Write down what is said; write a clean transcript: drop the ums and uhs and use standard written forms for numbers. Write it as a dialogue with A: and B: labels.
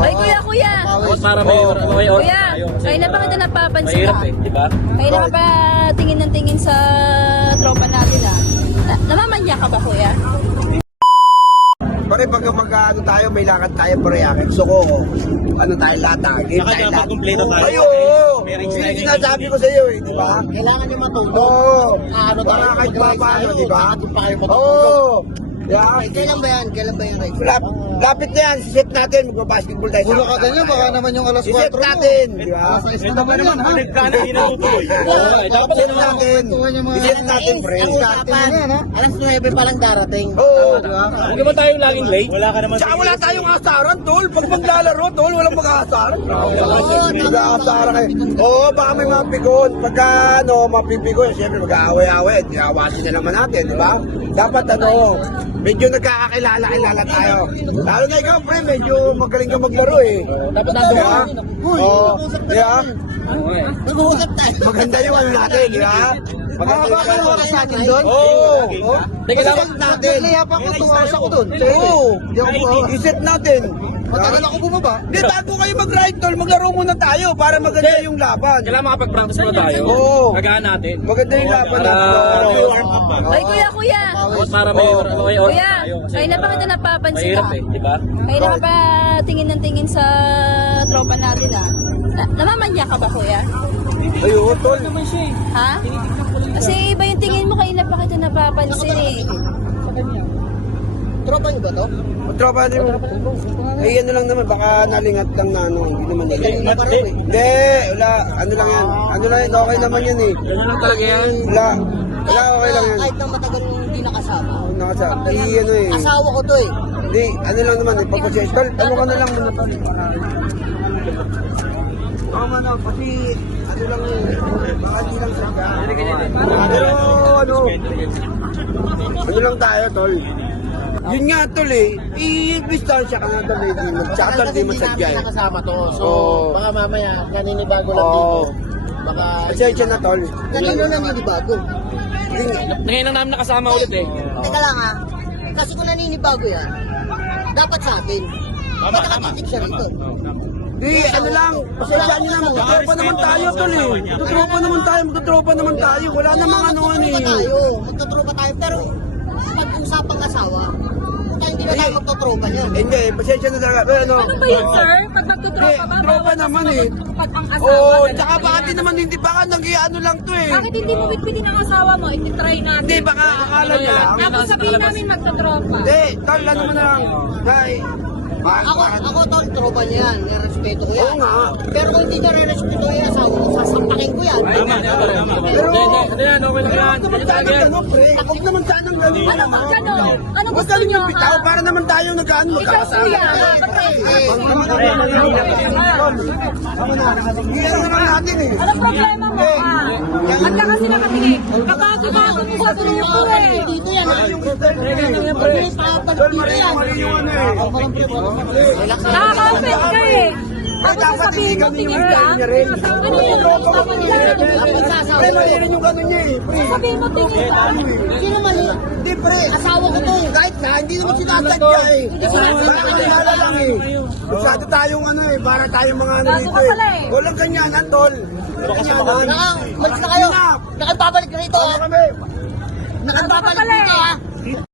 A: Ay, kuya.
B: Para may
A: Kuya, kaya na ba kita napapansin
B: mahirap eh, di ba?
A: Kaya na ba tingin ng tingin sa tropa natin namamanya ka ba, kuya?
C: Pare, pag mag-ano tayo, may lakad tayo pare. Gusto ko, ano tayo lahat, game
B: Saka
C: tayo
B: dapat
C: lahat.
B: kumpleto tayo.
C: Ay, oo.
B: May
C: Yung
B: reach
C: sinasabi ko sa iyo di ba?
D: Kailangan niyo matuto.
C: Oo.
D: Ano tayo?
C: Para kahit pa paano, di ba?
D: Bakit pa kayo matuto?
C: Oo. Yeah.
D: Kailan ba yan? Kailan ba yung race?
C: Lapit na yan, siset natin, magbabasketball tayo.
D: Puro ka ganyan, baka naman yung alas 4
C: Siset
D: mo.
C: natin, di ba?
B: Ito naman naman, nagkana hindi natutuloy. Dapat
C: Siset natin. Siset natin, pre.
D: Ang usapan, alas 9 pa lang darating.
C: Oo.
B: Huwag naman tayong laging late. Wala ka naman.
C: Tsaka wala tayong asaran, tol. Pag maglalaro, tol, walang mag-aasaran. Mag-aasaran kayo. Oo, baka may mga pigon. Pagka, mapipigon, siyempre mag-aaway-aaway. Tinawasin na naman natin, di ba? Dapat, medyo nagkakakilala-kilala tayo. Lalo na ikaw, pre, medyo magaling ka maglaro eh.
B: Dapat nandun ka.
C: Oo, di ba?
D: Mag-uusap tayo.
C: Maganda yung ano natin, di ba? Maganda yung
D: Baka oras natin doon?
C: Oo.
B: Teka lang.
C: Iset natin.
D: Kaya pa ako, tumakas ako doon.
C: Oo. Iset natin.
D: Matagal ako bumaba.
C: Hindi, bago kayo mag-ride, tol, maglaro muna tayo para maganda yung laban.
B: Kailangan makapag-practice muna tayo.
C: Oo.
B: Gagaan natin.
C: Maganda yung laban
B: Para
C: natin.
B: warm up ba?
A: Ay, kuya.
B: Para may
A: Kuya, kaya na ba kita napapansin
B: mahirap eh, di ba?
A: Kaya na ba tingin ng tingin sa tropa natin namamanya ka ba, kuya?
C: Ayun, tol.
A: Ha? Kasi iba yung tingin mo, kaya na pa kita napapansin eh.
D: Tropa niyo ba to?
C: Tropa din mo. Eh, ano lang naman, baka nalingat lang na hindi naman nalingat. Hindi, wala, ano lang yan. Ano lang yan, okay naman yan eh.
B: Ano lang talaga yan?
C: Wala, okay lang yan.
D: Kahit na matagal nung hindi nakasama.
C: Nakasabi, ano eh.
D: Asawa ko to eh.
C: Hindi, ano lang naman eh, pagpasya. Tol, ano ka na lang muna tol. Oo man, kasi ano lang eh, baka di lang siya. Pero ano lang tayo, tol. Yun nga, tol eh, i-distansya ka nga tol eh, tsaka di masadya eh.
D: Nakasama to. So,
C: Oo.
D: baka mamaya, naninibago lang
C: Oo.
D: dito. Baka...
C: Pasensya na, tol.
D: Kanino naninibago?
B: Ngayon lang namin nakasama ulit eh.
D: Teka lang ha. Kasi kung naninibago yan, dapat sa atin. Ba't nakatitig siya rito?
C: Di, ano lang, pasensya nyo na, magtutropa naman tayo, tol eh. Magtutropa naman tayo. Wala namang ano eh.
D: Magtutropa tayo, pero pag-usapang asawa, hindi na tayo magtutropa niyan.
C: Hindi, pasensya na talaga. Pero ano,
A: Ano ba yun, sir? Pag magtutropa ba?
C: tropa naman eh.
A: Pag ang asawa,
C: Oo,
A: ganun
C: tsaka
A: ba
C: baka
A: yan?
C: di naman, hindi baka nag-ano lang to eh.
A: Bakit hindi mo bitbitin ang asawa mo? Ititry natin.
C: Hindi, baka akala niya lang.
A: Tapos sabihin namin magtutropa.
C: Hindi, tol, ano mo na lang. Dahil,
D: Ako tol, tropa niya yan. Nirespeto ko yan.
C: Oo nga.
D: Pero kung hindi nare-respeto yung asawa ko, sasampakin ko yan.
B: Tama.
C: Pero,
B: Hindi yan, okay lang yan.
C: huwag naman sanang gano'n, pre. Huwag naman sanang gano'n.
A: Ano ba gano'n? Ano
C: Huwag
A: gusto
C: ganun
A: niyo,
C: yung bitaw,
A: ha?
C: para naman tayo nag-ano,
A: Ikaw,
C: magkakasama.
A: kuya.
C: Iyan na lang natin eh.
A: Ano problema mo, ha? Ang ka kasi nakatingin. Kabago-bago mo sa grupo eh.
D: Dito yan.
C: Tol, mali yung ano eh.
A: Nakaka-offend ka eh.
C: Ay,
A: Tapos
C: dapat hindi
A: sasabihin mo,
C: ganun yung
A: tingin ka?
C: style niya rin.
A: Ano yun ang usapan nila?
C: Pre, mali rin yung gano'n niya eh. Pre,
A: Sabihin mo, tingin ka?
D: Sino mali?
C: hindi pre.
D: Asawa ko to.
C: Kahit na, hindi naman sinasadya eh. Parang kilala lang eh. Masyado tayong ano eh, para tayong mga ano
A: Bago
C: dito
A: ka
C: eh.
A: pala eh.
C: Walang ganyanan, tol. Ganyanan.
D: Malis na kayo. Nakipabalik na rito
C: Ano
D: ha.
C: kami?
D: Nakipabalik dito ha.